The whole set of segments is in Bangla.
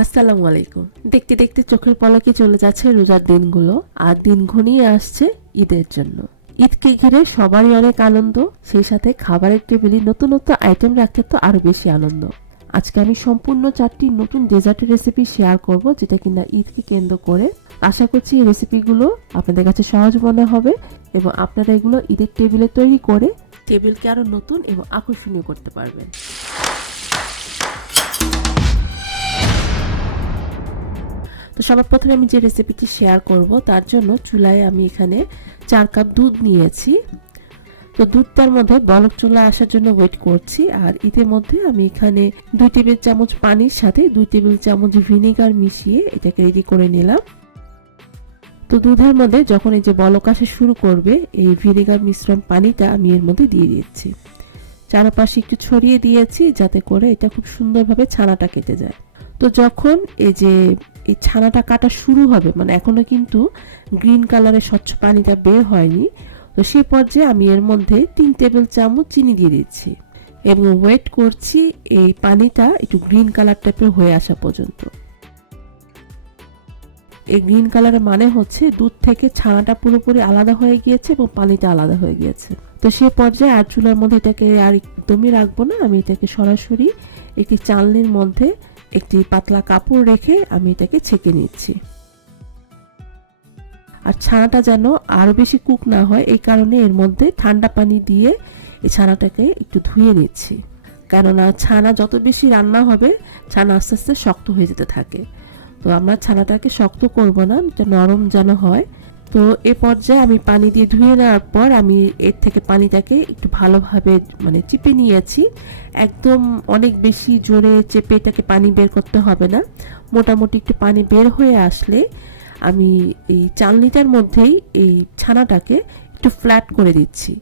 আসসালামু আলাইকুম। দেখতে দেখতে চোখের পলকে চলে যাচ্ছে রোজার দিনগুলো, আর দিন ঘনিয়ে আসছে ঈদের জন্য। ঈদকে ঘিরে সবারই অনেক আনন্দ, সেই সাথে খাবারের টেবিলে নতুন নতুন আইটেম রাখতে তো আরো বেশি আনন্দ। আজকে আমি সম্পূর্ণ 4টি নতুন ডেজার্টের রেসিপি শেয়ার করব, যেটা কিনা ঈদকে কেন্দ্র করে। আশা করছি এই রেসিপিগুলো আপনাদের কাছে সহজ মনে হবে এবং আপনারা এগুলো ঈদের টেবিলে তৈরি করে টেবিলকে আরো নতুন এবং আকর্ষণীয় করতে পারবেন। তো সবার প্রথমে আমি যে রেসিপিটি শেয়ার করব তার জন্য চুলায় আমি এখানে 4 কাপ দুধ নিয়েছি। তো দুধটার মধ্যে বলক চলে আসার জন্য ওয়েট করছি, আর এর মধ্যে আমি এখানে 2 টেবিল চামচ পানির সাথে 2 টেবিল চামচ ভিনেগার মিশিয়ে এটাকে রেডি করে নিলাম। তো দুধের মধ্যে যখন এই যে বলক আসা শুরু করবে, এই ভিনেগার মিশ্রণ পানিটা আমি এর মধ্যে দিয়ে দিচ্ছি। চারপাশে একটু ছড়িয়ে দিয়েছি যাতে করে এটা খুব সুন্দরভাবে ছানাটা কেটে যায়। তো যখন এই যে এই ছানাটা কাটা শুরু হবে, মানে এখনো কিন্তু গ্রিন কালারের স্বচ্ছ পানিটা বের হয়নি, তো সেই পর্যায়ে আমি এর মধ্যে 3 টেবিল চামচ চিনি দিয়ে দিচ্ছি এবং ওয়েট করছি এই পানিটা একটু গ্রিন কালার টাইপের হয়ে আসা পর্যন্ত। এই গ্রিন কালারের মানে হচ্ছে দুধ থেকে ছানাটা পুরোপুরি আলাদা হয়ে গিয়েছে এবং পানিটা আলাদা হয়ে গিয়েছে। তো সেই পর্যায়ে আর চুলার মধ্যে এটাকে আর একদমই রাখবো না, আমি এটাকে সরাসরি একটি চালনির মধ্যে একটি পাতলা কাপড় রেখে আমি এটাকে ছেঁকে নিচ্ছি। আর ছানাটা যেন আরো বেশি কুক না হয়, এই কারণে এর মধ্যে ঠান্ডা পানি দিয়ে এই ছানাটাকে একটু ধুয়ে নিচ্ছি, কেননা ছানা যত বেশি রান্না হবে ছানা আস্তে আস্তে শক্ত হয়ে যেতে থাকে। তো আমরা ছানাটাকে শক্ত করব না, এটা নরম যেন হয়। তো এ পর্যায়ে আমি পানি দিয়ে ধুয়ে নেওয়ার পর আমি এর থেকে পানিটাকে একটু ভালোভাবে মানে চিপে নিয়েছি। একদম অনেক বেশি জোরে চেপে এটাকে পানি বের করতে হবে না, মোটামুটি একটু পানি বের হয়ে আসলে আমি এই চালনিটার মধ্যেই এই ছানাটাকে একটু ফ্ল্যাট করে দিচ্ছি।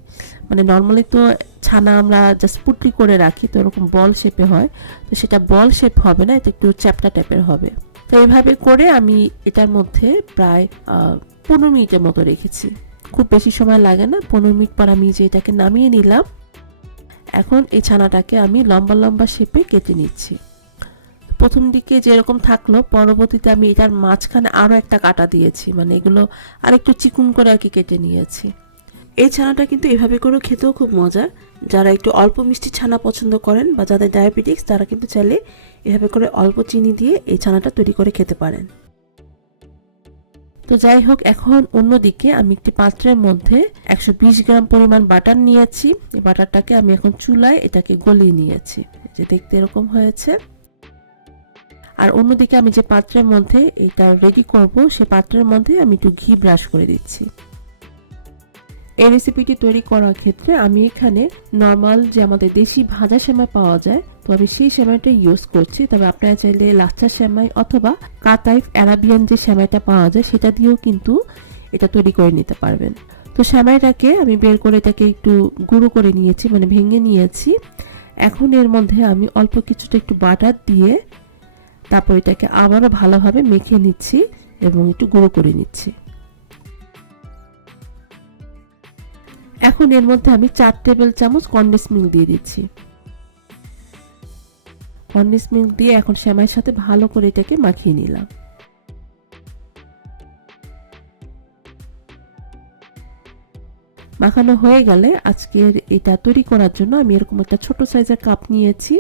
মানে নর্মালি তো ছানা আমরা জাস্ট পুটলি করে রাখি, তো এরকম বল শেপে হয়, তো সেটা বল শেপ হবে না, এটা একটু চ্যাপ্টা টাইপের হবে। তো এইভাবে করে আমি এটার মধ্যে প্রায় 15 মিনিটের মতো রেখেছি। খুব বেশি সময় লাগে না, 15 মিনিট পর আমি যে এটাকে নামিয়ে নিলাম। এখন এই ছানাটাকে আমি লম্বা লম্বা শেপে কেটে নিচ্ছি। প্রথম দিকে যেরকম থাকলো, পরবর্তীতে আমি এটার মাঝখানে আরও একটা কাটা দিয়েছি, মানে এগুলো আর একটু চিকুন করে আর কি কেটে নিয়েছি। এই ছানাটা কিন্তু এভাবে করেও খেতেও খুব মজার। যারা একটু অল্প মিষ্টি ছানা পছন্দ করেন বা যাদের ডায়াবেটিক্স, তারা কিন্তু চাইলে এভাবে করে অল্প চিনি দিয়ে এই ছানাটা তৈরি করে খেতে পারেন। তো যাই হোক, এখন অন্যদিকে আমি একটি পাত্রের মধ্যে 120 গ্রাম পরিমাণ বাটার নিয়েছি। এই বাটারটাকে আমি এখন চুলায় এটাকে গলিয়ে নিয়েছি, যে দেখতে এরকম হয়েছে। আর অন্যদিকে আমি যে পাত্রের মধ্যে এটা রেডি করব, সেই পাত্রের মধ্যে আমি একটু ঘি ব্রাশ করে দিচ্ছি। এই রেসিপিটি তৈরি করার ক্ষেত্রে আমি এখানে নর্মাল যে আমাদের দেশি ভাজা সেমাই পাওয়া যায়, তো আমি সেই সেমাইটা ইউজ করছি। তবে আপনারা চাইলে লাচ্ছা সেমাই অথবা কাতাইফ আরাবিয়ান যে সেমাইটা পাওয়া যায় সেটা দিয়েও কিন্তু এটা তৈরি করে নিতে পারবেন। তো সেমাইটাকে আমি বের করে এটাকে একটু গুঁড়ো করে নিয়েছি, মানে ভেঙে নিয়েছি। এখন এর মধ্যে আমি অল্প কিছুটা একটু বাটার দিয়ে তারপর এটাকে আবারও ভালোভাবে মেখে নিচ্ছি এবং একটু গুঁড়ো করে নিচ্ছি। এখন এর মধ্যে আমি 4 টেবিল চামচ কনডেন্স মিল্ক দিয়ে দিচ্ছি। কনডেন্স মিল্ক দিয়ে এখন সেমাইয়ের সাথে ভালো করে এটাকে মাখিয়ে নিলাম। মাখানো হয়ে গেলে আজকের এটা তৈরি করার জন্য আমি এরকম একটা ছোট সাইজের কাপ নিয়েছি।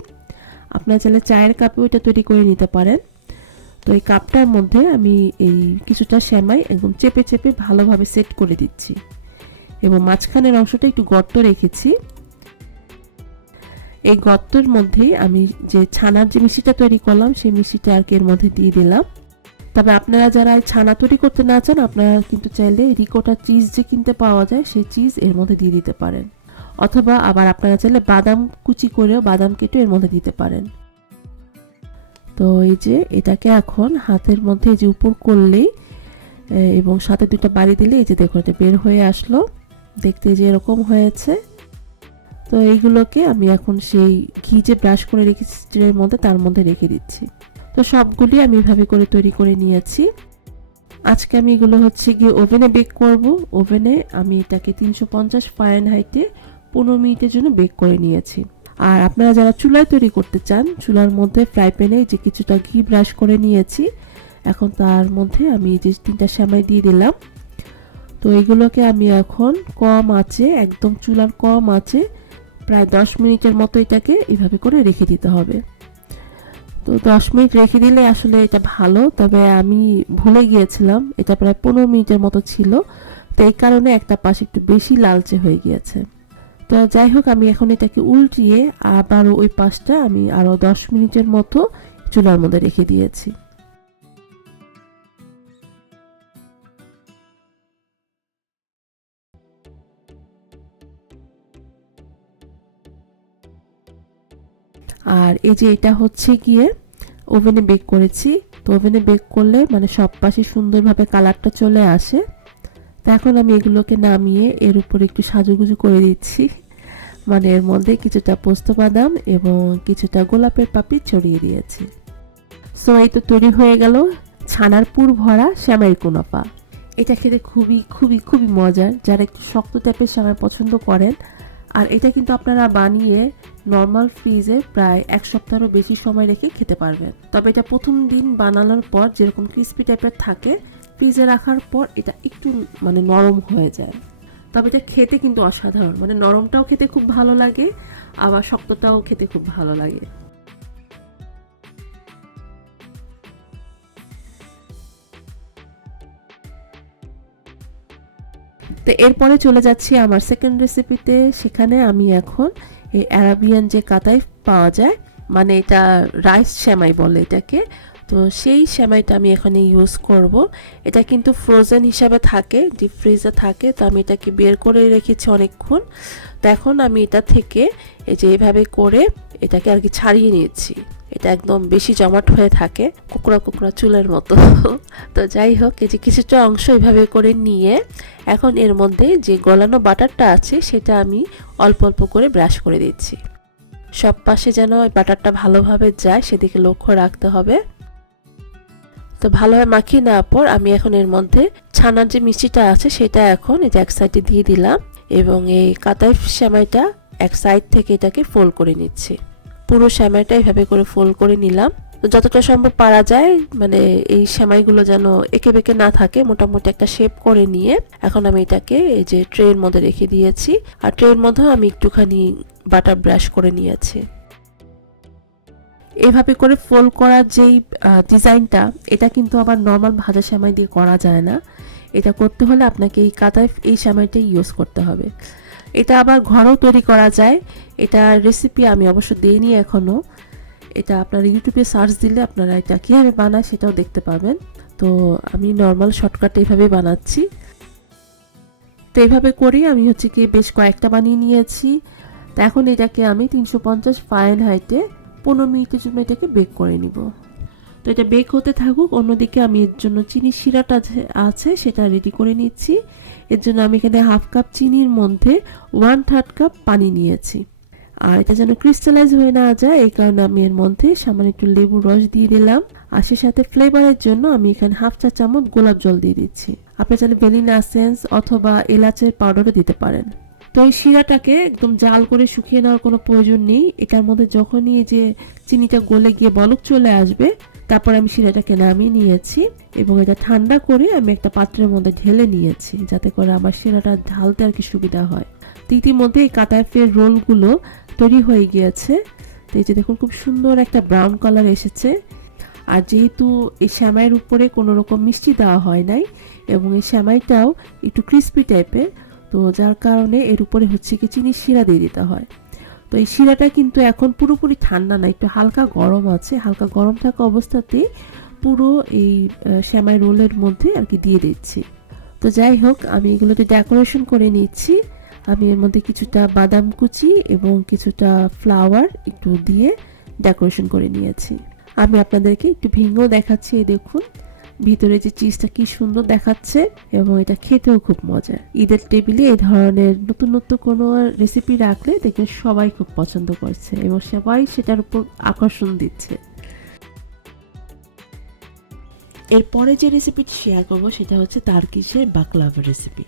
আপনারা চাইলে চায়ের কাপেও এটা তৈরি করে নিতে পারেন। তো এই কাপটার মধ্যে আমি এই কিছুটা সেমাই একদম চেপে চেপে ভালোভাবে সেট করে দিচ্ছি এবং মাঝখানের অংশটা একটু গর্ত রেখেছি। এই গর্তের মধ্যে আমি যে ছানার যে মিষ্টিটা তৈরি করলাম সেই মিষ্টিটা আর কি এর মধ্যে দিয়ে দিলাম। তবে আপনারা যারা ছানা তৈরি করতে না চান, আপনারা কিন্তু চাইলে রিকোটা চিজ যে কিনতে পাওয়া যায় সেই চিজ এর মধ্যে দিয়ে দিতে পারেন, অথবা আবার আপনারা চাইলে বাদাম কুচি করেও বাদাম কেটে এর মধ্যে দিতে পারেন। তো এই যে এটাকে এখন হাতের মধ্যে যে উপর করলেই এবং সাথে 2টা বাড়ি দিলে এই যে দেখুন এটা বের হয়ে আসলো, দেখতে যে এরকম হয়েছে। তো এইগুলোকে আমি এখন সেই ঘি যে ব্রাশ করে রেখেছি ট্রের মধ্যে, তার মধ্যে রেখে দিচ্ছি। তো সবগুলি আমি এভাবে করে তৈরি করে নিয়েছি। আজকে আমি এগুলো হচ্ছে গিয়ে ওভেনে বেক করব। ওভেনে আমি এটাকে 350 ফারেনহাইটে 15 মিনিটের জন্য বেক করে নিয়েছি। আর আপনারা যারা চুলায় তৈরি করতে চান, চুলার মধ্যে ফ্রাই প্যানে যে কিছুটা ঘি ব্রাশ করে নিয়েছি, এখন তার মধ্যে আমি যে 3টা সেমাই দিয়ে দিলাম। তো এগুলোকে আমি এখন কম আঁচে, একদম চুলার কম আঁচে প্রায় 10 মিনিটের মতো এটাকে এইভাবে করে রেখে দিতে হবে। তো 10 মিনিট রেখে দিলে আসলে এটা ভালো, তবে আমি ভুলে গিয়েছিলাম, এটা প্রায় 15 মিনিটের মতো ছিল, তো এই কারণে একটা পাশ একটু বেশি লালচে হয়ে গিয়েছে। তো যাই হোক, আমি এখন এটাকে উল্টিয়ে আবারও ওই পাশটা আমি আরও 10 মিনিটের মতো চুলার মধ্যে রেখে দিয়েছি। আর এই যে এটা হচ্ছে গিয়ে ওভেনে বেক করেছি। তো ওভেনে বেক করলে মানে সব পাশে সুন্দরভাবে কালারটা চলে আসে। তো এখন আমি এগুলোকে নামিয়ে এর উপর একটু সাজুগুজু করে দিচ্ছি, মানে এর মধ্যে কিছুটা পোস্ত বাদাম এবং কিছুটা গোলাপের পাপড়ি ছড়িয়ে দিয়েছি। সো এই তো তৈরি হয়ে গেল ছানার পুর ভরা সেমাইয়ের কুনাফা। এটা খেতে খুবই খুবই খুবই মজার, যারা একটু শক্ত টাইপের সেমাই পছন্দ করেন। আর এটা কিন্তু আপনারা বানিয়ে নর্মাল ফ্রিজে প্রায় 1 সপ্তাহেরও বেশি সময় রেখে খেতে পারবেন। তবে এটা প্রথম দিন বানানোর পর যেরকম ক্রিস্পি টাইপের থাকে, ফ্রিজে রাখার পর এটা একটু মানে নরম হয়ে যায়। তবে এটা খেতে কিন্তু অসাধারণ, মানে নরমটাও খেতে খুব ভালো লাগে, আবার শক্তটাও খেতে খুব ভালো লাগে। তো এরপরে চলে যাচ্ছি আমার সেকেন্ড রেসিপিতে। সেখানে আমি এখন এই আরাবিয়ান যে কাতাইফ পাওয়া যায়, মানে এটা রাইস সেমাই বলে এটাকে, তো সেই সেমাইটা আমি এখানে ইউজ করব। এটা কিন্তু ফ্রোজেন হিসাবে থাকে, ডিপ ফ্রিজে থাকে, তো আমি এটাকে বের করে রেখেছি অনেকক্ষণ। তো এখন আমি এটা থেকে এই যে এইভাবে করে এটাকে আর কি ছাড়িয়ে নিয়েছি। এটা একদম বেশি জমাট হয়ে থাকে, কুকড়া কুকড়া চুলের মতো। তো যাই হোক, এই যে কিছুটা অংশ এইভাবে করে নিয়ে এখন এর মধ্যে যে গলানো বাটারটা আছে সেটা আমি অল্প অল্প করে ব্রাশ করে দিচ্ছি। সব পাশে যেন ওই বাটারটা ভালোভাবে যায় সেদিকে লক্ষ্য রাখতে হবে। তো ভালোভাবে মাখিয়ে নেওয়ার পর আমি এখন এর মধ্যে ছানার যে মিষ্টিটা আছে সেটা এখন এই যে এক সাইডে দিয়ে দিলাম, এবং এই কাতাইফ সেমাইটা এক সাইড থেকে এটাকে ফোল্ড করে নিচ্ছি। পুরো সেমাইটা এইভাবে করে ফোল্ড করে নিলাম। যতটা সম্ভব পারা যায়, মানে এই সেমাইগুলো যেন এঁকে বেঁকে না থাকে, মোটামুটি একটা শেপ করে নিয়ে এখন আমি এটাকে এই যে ট্রের মধ্যে রেখে দিয়েছি। আর ট্রের মধ্যে আমি একটুখানি বাটার ব্রাশ করে নিয়েছি। এভাবে করে ফোল্ড করার যেই ডিজাইনটা, এটা কিন্তু আবার নর্মাল ভাজা সেমাই দিয়ে করা যায় না। এটা করতে হলে আপনাকে এই কাতাইফ এই সেমাইটাই ইউজ করতে হবে। এটা আবার ঘরেও তৈরি করা যায়। এটা রেসিপি আমি অবশ্য দিইনি এখনও। এটা আপনারা ইউটিউবে সার্চ দিলে আপনারা এটা কীভাবে বানায় সেটাও দেখতে পাবেন। তো আমি নর্মাল শর্টকাট এইভাবে বানাচ্ছি। তো এইভাবে করেই আমি হচ্ছে কি বেশ কয়েকটা বানিয়ে নিয়েছি। তো এখন এটাকে আমি 350 ফারেনহাইটে 15 মিনিটের জন্য এটাকে বেক করে নিব। তো এটা বেক হতে থাকুক, অন্যদিকে আমি এর জন্য চিনি শিরাটা আছে সেটা রেডি করে নিচ্ছি। এর জন্য আমি এখানে হাফ কাপ চিনির মধ্যে 1/3 কাপ পানি নিয়েছি। আর এটা যেন ক্রিস্টালাইজ হয়ে না যায় এই কারণে আমি এর মধ্যে সামান্য একটু লেবুর রস দিয়ে দিলাম। আর সে সাথে ফ্লেভারের জন্য আমি এখানে হাফ চা চামচ গোলাপ জল দিয়ে দিচ্ছি। আপনি চাইলে ভ্যানিলা এসেন্স অথবা এলাচের পাউডারও দিতে পারেন। তো এই শিরাটাকে একদম জাল করে শুকিয়ে নেওয়ার কোনো প্রয়োজন নেই। এটার মধ্যে যখনই এই যে চিনিটা গলে গিয়ে বলক চলে আসবে, তারপর আমি শিরাটাকে নামিয়ে নিয়েছি এবং এটা ঠান্ডা করে আমি একটা পাত্রের মধ্যে ঢেলে নিয়েছি, যাতে করে আমার শিরাটা ঢালতে আর কি সুবিধা হয়। তো ইতিমধ্যে এই কাতাইফের রোলগুলো তৈরি হয়ে গিয়েছে। তো এই যে দেখুন খুব সুন্দর একটা ব্রাউন কালার এসেছে। আর যেহেতু এই সেমাইয়ের উপরে কোনো রকম মিষ্টি দেওয়া হয় নাই এবং এই সেমাইটাও একটু ক্রিস্পি টাইপের, তো যার কারণে এর উপরে হচ্ছে কি চিনির শিরা দিয়ে দিতে হয়। তো এই শিরাটা কিন্তু এখন পুরোপুরি ঠান্ডা না, একটু হালকা গরম আছে। হালকা গরম থাকা অবস্থাতেই পুরো এই সেমাই রোলের মধ্যে আর কি দিয়ে দিচ্ছি। তো যাই হোক, আমি এগুলোতে ডেকোরেশন করে নিচ্ছি। আমি এর মধ্যে কিছুটা বাদাম কুচি এবং কিছুটা ফ্লাওয়ার একটু দিয়ে ডেকোরেশন করে নিয়েছি। আমি আপনাদেরকে একটু ভেঙেও দেখাচ্ছি। এই দেখুন ভিতরে যে চিজটা কি সুন্দর দেখাচ্ছে, এবং এটা খেতেও খুব মজা। ঈদের টেবিলে এই ধরনের নতুন নতুন কোনো রেসিপি রাখলে দেখবেন সবাই খুব পছন্দ করছে এবং সবাই সেটার উপর আকর্ষণ দিচ্ছে। এরপরে যে রেসিপিটি শেয়ার করব সেটা হচ্ছে তার্কিশের বাকলাভা রেসিপি,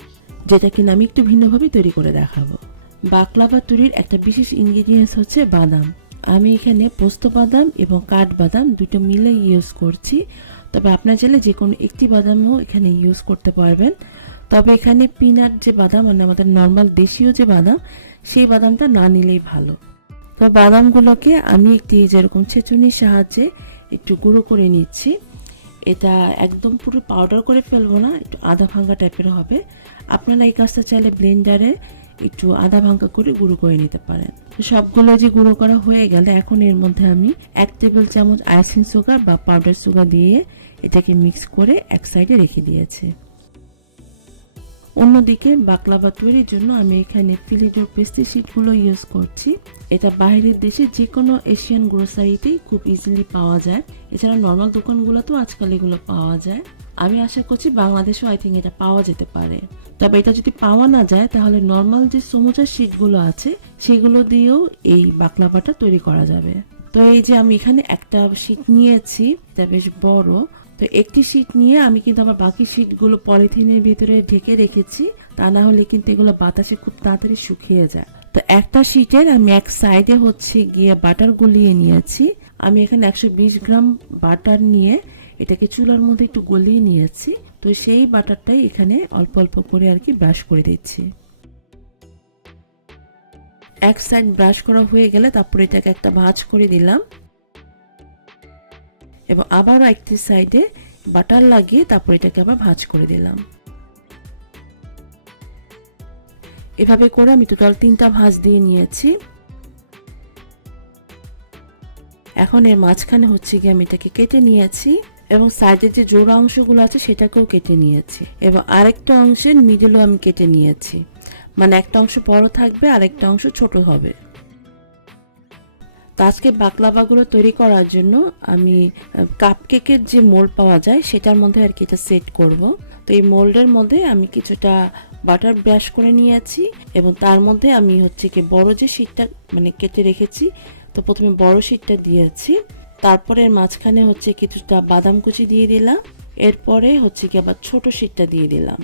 যেটা কিনা আমি একটু ভিন্নভাবে তৈরি করে দেখাবো। বাকলাভা তৈরির একটা বিশেষ ইনগ্রেডিয়েন্টস হচ্ছে বাদাম। আমি এখানে পোস্ত বাদাম এবং কাঠবাদাম দুটো মিলে ইউজ করছি, তবে আপনার চাইলে যে কোনো একটি বাদামও এখানে ইউজ করতে পারবেন। তবে এখানে পিনাট যে বাদাম মানে আমাদের নর্মাল দেশীয় যে বাদাম, সেই বাদামটা না নিলেই ভালো। তো বাদামগুলোকে আমি একটি যেরকম ছেঁচুনির সাহায্যে একটু গুঁড়ো করে নিচ্ছি। এটা একদম পুরো পাউডার করে ফেলবো না, একটু আধা ভাঙ্গা টাইপের হবে। আপনারা এই কাজটা চাইলে ব্লেন্ডারে একটু আধা ভাঙ্গা করে গুঁড়ো করে নিতে পারেন। সবগুলো যে গুঁড়ো করা হয়ে গেলে এখন এর মধ্যে আমি 1 টেবিল চামচ আইসিং সুগার বা পাউডার সুগার দিয়ে এটাকে মিক্স করে এক সাইডে রেখে দিয়েছি। অন্যদিকে বাকলাভা তৈরির জন্য আমি এখানে ফিলিডোর পেস্ট্রি শিটগুলো ইউজ করছি। এটা বাইরের দেশে যে কোনো এশিয়ান গ্রোসারিতেই খুব ইজিলি পাওয়া যায়। এছাড়া নর্মাল দোকানগুলোতেও আজকাল এগুলো পাওয়া যায়। আমি আশা করছি বাংলাদেশেও আই থিঙ্ক এটা পাওয়া যেতে পারে। তবে এটা যদি পাওয়া না যায় তাহলে নর্মাল যে সমুচার শিটগুলো আছে সেগুলো দিয়েও এই বাকলাভাটা তৈরি করা যাবে। তো এই যে আমি এখানে একটা শিট নিয়েছি, এটা বেশ বড়। তো একটি শিট নিয়ে আমি কিন্তু আমার বাকি শিটগুলো পলিথিনের ভিতরে ঢেকে রেখেছি, তা না হলে কিন্তু এগুলো বাতাসে খুব তাড়াতাড়ি শুকিয়ে যায়। তো একটা শিটের আমি এক সাইডে হচ্ছে গিয়ে বাটার গলিয়ে নিয়েছি। আমি এখানে 120 গ্রাম বাটার নিয়ে এটাকে চুলার মধ্যে একটু গলিয়ে নিয়েছি। তো সেই বাটারটাই এখানে অল্প অল্প করে আর কি ব্রাশ করে দিচ্ছি। এক সাইড ব্রাশ করা হয়ে গেলে তারপরে এটাকে একটা ভাঁজ করে দিলাম এবং আবারও একটি সাইডে বাটার লাগিয়ে তারপর এটাকে আবার ভাঁজ করে দিলাম। এভাবে করে আমি টোটাল 3টা ভাঁজ দিয়ে নিয়েছি। এখন এর মাঝখানে হচ্ছে গিয়ে আমি এটাকে কেটে নিয়েছি এবং সাইডের যে জোড়া অংশগুলো আছে সেটাকেও কেটে নিয়েছি এবং আরেকটা অংশের মিডলও আমি কেটে নিয়েছি, মানে একটা অংশ বড় থাকবে আর একটা অংশ ছোট হবে। তো আজকে বাকলাভাগুলো তৈরি করার জন্য আমি কাপকেকের যে মোল্ড পাওয়া যায় সেটার মধ্যে আর কি এটা সেট করব। তো এই মোল্ডের মধ্যে আমি কিছুটা বাটার ব্রাশ করে নিয়েছি এবং তার মধ্যে আমি হচ্ছে কি বড় যে শীটটা মানে কেটে রেখেছি, তো প্রথমে বড় শীটটা দিয়েছি, তারপরে মাঝখানে হচ্ছে কিছুটা বাদাম কুচি দিয়ে দিলাম, এরপরে হচ্ছে কি আবার ছোট শীটটা দিয়ে দিলাম।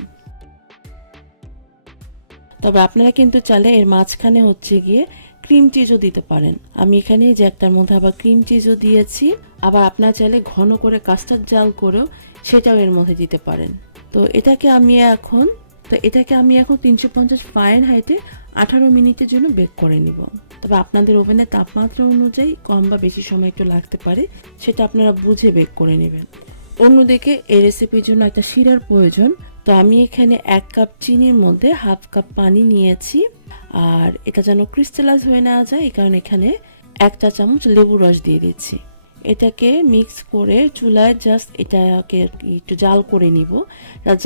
তবে আপনারা কিন্তু চাইলে এর মাঝখানে হচ্ছে গিয়ে ক্রিম চিজও দিতে পারেন। আমি এখানে যে একটার মধ্যে আবার ক্রিম চিজও দিয়েছি, আবার আপনারা চাইলে ঘন করে কাস্টার্ড জাল করেও সেটাও এর মধ্যে দিতে পারেন। তো এটাকে আমি এখন 350 ফারেনহাইটে 18 মিনিটের জন্য বেক করে নিব। তবে আপনাদের ওভেনের তাপমাত্রা অনুযায়ী কম বা বেশি সময় একটু লাগতে পারে, সেটা আপনারা বুঝে বেক করে নেবেন। অন্যদিকে এই রেসিপির জন্য একটা শিরার প্রয়োজন। তো আমি এখানে 1 কাপ চিনির মধ্যে হাফ কাপ পানি নিয়েছি, আর এটা যেন ক্রিস্টালাইজ হয়ে না যায় এই কারণে এখানে 1 চা চামচ লেবু রস দিয়ে দিচ্ছি। এটাকে মিক্স করে চুলায় জাস্ট এটাকে একটু জাল করে নিব।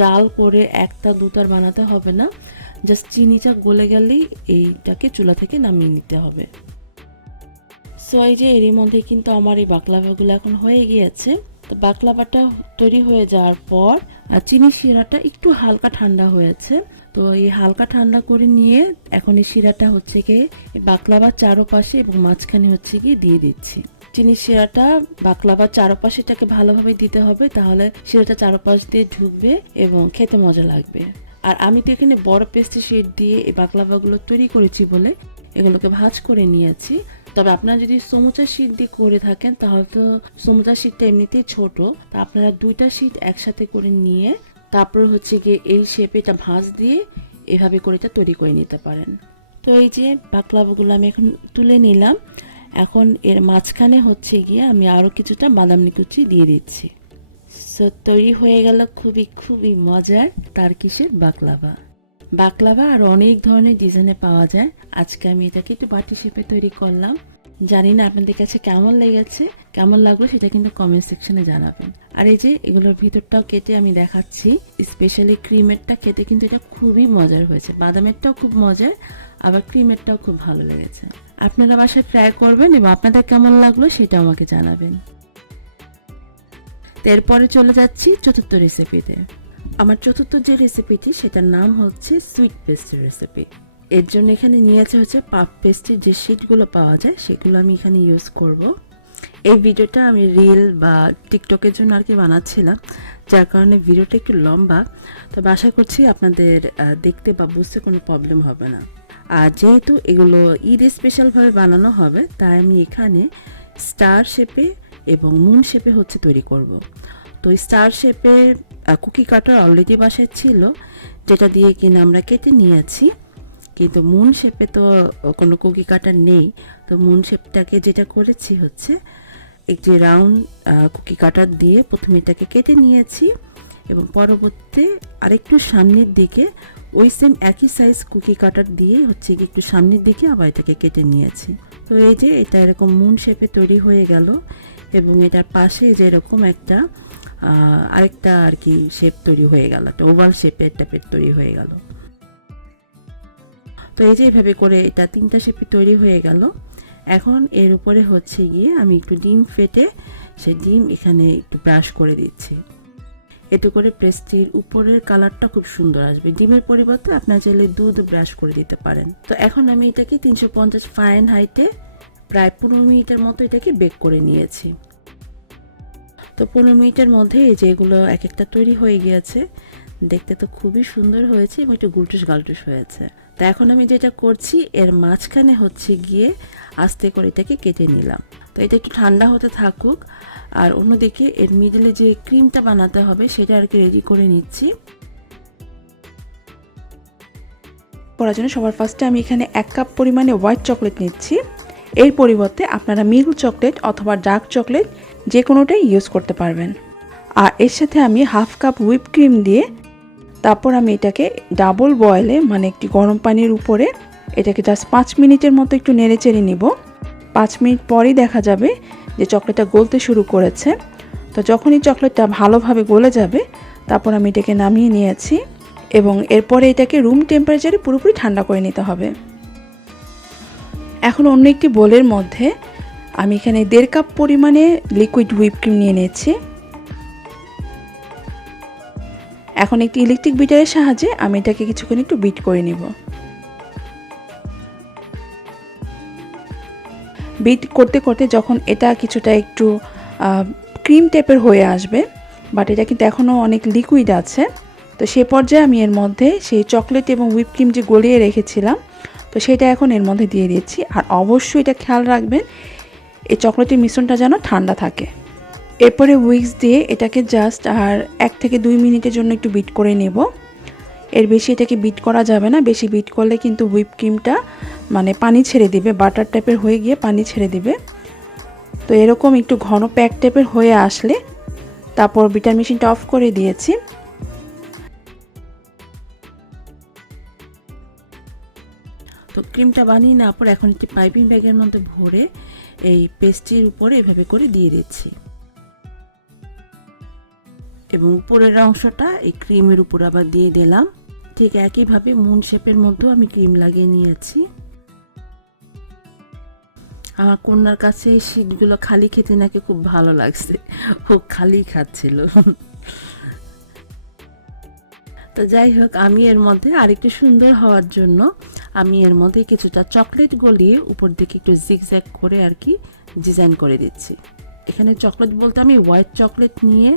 জাল করে 1টা 2টার বানাতে হবে না, জাস্ট চিনিটা গলে গেলেই এইটাকে চুলা থেকে নামিয়ে নিতে হবে। সো এই যে এরই মধ্যে কিন্তু আমার এই বাকলাভাগুলো এখন হয়ে গিয়েছে। তো বাকলাভাটা তৈরি হয়ে যাওয়ার পর আর চিনি শিরাটা একটু হালকা ঠান্ডা হয়েছে, তো এই হালকা ঠান্ডা করে নিয়ে এখন এই শিরাটা হচ্ছে গিয়ে বাকলাভার চারপাশে এবং মাঝখানে হচ্ছে গিয়ে দিয়ে দিচ্ছি। চিনি শিরাটা বাকলাভার চারপাশেটাকে ভালোভাবে দিতে হবে, তাহলে শিরাটা চারপাশ দিয়ে ঢুকবে এবং খেতে মজা লাগবে। আর আমি তো এখানে বড় পেস্ট্রি শিট দিয়ে এই বাকলাভাগুলো তৈরি করেছি বলে এগুলোকে ভাঁজ করে নিয়েছি। তবে আপনারা যদি সমুচা শীট দিয়ে করে থাকেন তাহলে তো সমুচা শীটটা এমনিতেই ছোট, তা আপনারা 2টা শীট একসাথে করে নিয়ে তারপর হচ্ছে গিয়ে এই শেপে এটা ভাঁজ দিয়ে এভাবে করে এটা তৈরি করে নিতে পারেন। তো এই যে বাকলাভাগুলো আমি এখন তুলে নিলাম। এখন এর মাঝখানে হচ্ছে গিয়ে আমি আরও কিছুটা বাদাম কুচি দিয়ে দিচ্ছি। সো তৈরি হয়ে গেল খুবই মজার টার্কিশের বাকলাভা আর অনেক ধরনের ডিজাইনে পাওয়া যায়। আজকে আমি এটাকে একটু বাটি শেপে তৈরি করলাম। জানি না আপনাদের কাছে কেমন লেগেছে, কেমন লাগলো সেটা কিন্তু কমেন্ট সেকশনে জানাবেন। আর এই যে এগুলোর ভিতরটাও কেটে আমি দেখাচ্ছি, স্পেশালি ক্রিমেরটা খেতে কিন্তু এটা খুবই মজার হয়েছে। বাদামেরটাও খুব মজার, আবার ক্রিমেরটাও খুব ভালো লেগেছে। আপনারা বাসায় ট্রাই করবেন এবং আপনাদের কেমন লাগলো সেটা আমাকে জানাবেন। এরপরে চলে যাচ্ছি চতুর্থ রেসিপিতে। আমার চতুর্থ যে রেসিপিটি সেটার নাম হচ্ছে সুইট পেস্ট্রি রেসিপি। এর জন্য এখানে নিয়েছে হচ্ছে পাফ পেস্ট্রির যে শিটগুলো পাওয়া যায় সেগুলো আমি এখানে ইউজ করব। এই ভিডিওটা আমি রিল বা টিকটকের জন্য আর কি বানাচ্ছিলাম, যার কারণে ভিডিওটা একটু লম্বা, তবে আশা করছি আপনাদের দেখতে বা বুঝতে কোনো প্রবলেম হবে না। আর যেহেতু এগুলো ঈদ স্পেশালভাবে বানানো হবে, তাই আমি এখানে স্টার শেপে এবং মুন শেপে হচ্ছে তৈরি করব। তো স্টার শেপের কুকি কাটার অলরেডি বাসায় ছিল, যেটা দিয়ে কিনা আমরা কেটে নিয়েছি। কিন্তু মুন শেপে তো কোনো কুকি কাটার নেই। তো মুন শেপটাকে যেটা করেছি হচ্ছে একটি রাউন্ড কুকি কাটার দিয়ে প্রথমে এটাকে কেটে নিয়েছি এবং পরবর্তীতে আরেকটু সামনের দিকে ওই সেম একই সাইজ কুকি কাটার দিয়ে হচ্ছে একটু সামনের দিকে আবার এটাকে কেটে নিয়েছি। তো এই যে এটা এরকম মুন শেপে তৈরি হয়ে গেল এবং এটার পাশে যে এরকম একটা আরেকটা আর কি শেপ তৈরি হয়ে গেল, তো ওভাল শেপের টাইপের তৈরি হয়ে গেল। তো এই যে এভাবে করে এটা 3টা শেপে তৈরি হয়ে গেল। এখন এর উপরে হচ্ছে গিয়ে আমি একটু ডিম ফেটে সেই ডিম এখানে একটু ব্রাশ করে দিচ্ছি। এতে করে পেস্ট্রির উপরের কালারটা খুব সুন্দর আসবে। ডিমের পরিবর্তে আপনারা চাইলে দুধ ব্রাশ করে দিতে পারেন। তো এখন আমি এটাকে 350 ফারেনহাইটে প্রায় 15 মিনিটের মতো এটাকে বেক করে নিয়েছি। তো 15 মিনিটের মধ্যে এই যে এগুলো এক একটা তৈরি হয়ে গিয়েছে। দেখতে তো খুবই সুন্দর হয়েছে এবং একটু গুলটুস গালটুস হয়েছে। তো এখন আমি যেটা করছি এর মাঝখানে হচ্ছে গিয়ে আস্তে করে এটাকে কেটে নিলাম। তো এটা একটু ঠান্ডা হতে থাকুক, আর অন্যদিকে এর মিডলে যে ক্রিমটা বানাতে হবে সেটা আর কি রেডি করে নিচ্ছি। করার জন্য সবার ফার্স্টে আমি এখানে 1 কাপ পরিমাণে হোয়াইট চকলেট নিচ্ছি। এর পরিবর্তে আপনারা মিল্ক চকলেট অথবা ডার্ক চকলেট যে কোনোটাই ইউজ করতে পারবেন। আর এর সাথে আমি হাফ কাপ হুইপ ক্রিম দিয়ে তারপর আমি এটাকে ডাবল বয়েলে মানে একটি গরম পানির উপরে এটাকে জাস্ট 5 মিনিটের মতো একটু নেড়ে চেড়ে নিব। 5 মিনিট পরেই দেখা যাবে যে চকলেটটা গলতে শুরু করেছে। তো যখনই চকলেটটা ভালোভাবে গলে যাবে তারপর আমি এটাকে নামিয়ে নিয়েছি এবং এরপরে এটাকে রুম টেম্পারেচারে পুরোপুরি ঠান্ডা করে নিতে হবে। এখন অন্য একটি বোলের মধ্যে আমি এখানে 1.5 কাপ পরিমাণে লিকুইড হুইপ ক্রিম নিয়ে নিয়েছি। এখন একটি ইলেকট্রিক বিটারের সাহায্যে আমি এটাকে কিছুক্ষণ একটু বিট করে নিব। বিট করতে করতে যখন এটা কিছুটা একটু ক্রিম টাইপের হয়ে আসবে, বাট এটা কিন্তু এখনও অনেক লিকুইড আছে, তো সেই পর্যায়ে আমি এর মধ্যে সেই চকলেট এবং হুইপ ক্রিম যে গলিয়ে রেখেছিলাম তো সেটা এখন এর মধ্যে দিয়ে দিচ্ছি। আর অবশ্যই এটা খেয়াল রাখবেন এই চকলেটের মিশ্রণটা যেন ঠান্ডা থাকে। এরপরে উইক্স দিয়ে এটাকে জাস্ট আর 1 থেকে 2 মিনিটের জন্য একটু বিট করে নেব। এর বেশি এটাকে বিট করা যাবে না, বেশি বিট করলে কিন্তু হুইপ ক্রিমটা মানে পানি ছেড়ে দিবে, বাটার টাইপের হয়ে গিয়ে পানি ছেড়ে দিবে। তো এরকম একটু ঘন প্যাক টাইপের হয়ে আসলে তারপর বিটার মেশিনটা অফ করে দিয়েছি। তো ক্রিমটা বানিয়ে নেওয়ার পর এখন একটি পাইপিং ব্যাগের মধ্যে ভরে এই পেস্ট্রির উপরে এভাবে করে দিয়ে দিচ্ছি এবং উপরের অংশটা এই ক্রিমের উপর আবার দিয়ে দিলাম। ঠিক একইভাবে মুন শেপের মধ্যেও আমি ক্রিম লাগিয়ে নিয়েছি। আমার কন্যার কাছে এই শীটগুলো খালি খেতে নাকি খুব ভালো লাগছে, ও খালি খাচ্ছিল। তো যাই হোক, আমি এর মধ্যে আরেকটু সুন্দর হওয়ার জন্য আমি এর মধ্যে কিছুটা চকলেট গলিয়ে উপর দিকে একটু জিগজ্যাগ করে আর কি ডিজাইন করে দিচ্ছি। এখানে চকলেট বলতে আমি হোয়াইট চকলেট নিয়ে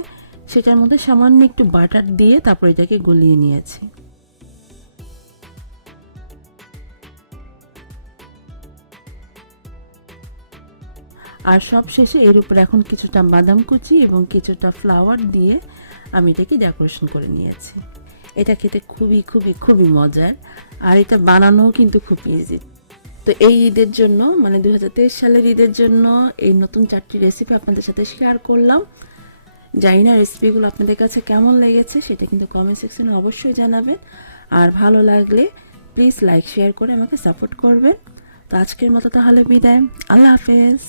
সেটার মধ্যে সামান্য একটু বাটার দিয়ে তারপর এটাকে গলিয়ে নিয়েছি। আর সব শেষে এর উপরে এখন কিছুটা বাদাম কুচি এবং কিছুটা ফ্লাওয়ার দিয়ে আমি এটাকে ডেকোরেশন করে নিয়েছি। এটা খেতে খুবই খুবই খুবই মজার, আর এটা বানানোও কিন্তু খুব ইজি। তো এই ঈদের জন্য মানে 2023 সালের ঈদের জন্য এই নতুন 4টি রেসিপি আপনাদের সাথে শেয়ার করলাম। জানি না রেসিপিগুলো আপনাদের কাছে কেমন লেগেছে সেটা কিন্তু কমেন্ট সেকশনে অবশ্যই জানাবেন। আর ভালো লাগলে প্লিজ লাইক শেয়ার করে আমাকে সাপোর্ট করবেন। তো আজকের মতো তাহলে বিদায়, আল্লাহ হাফেজ।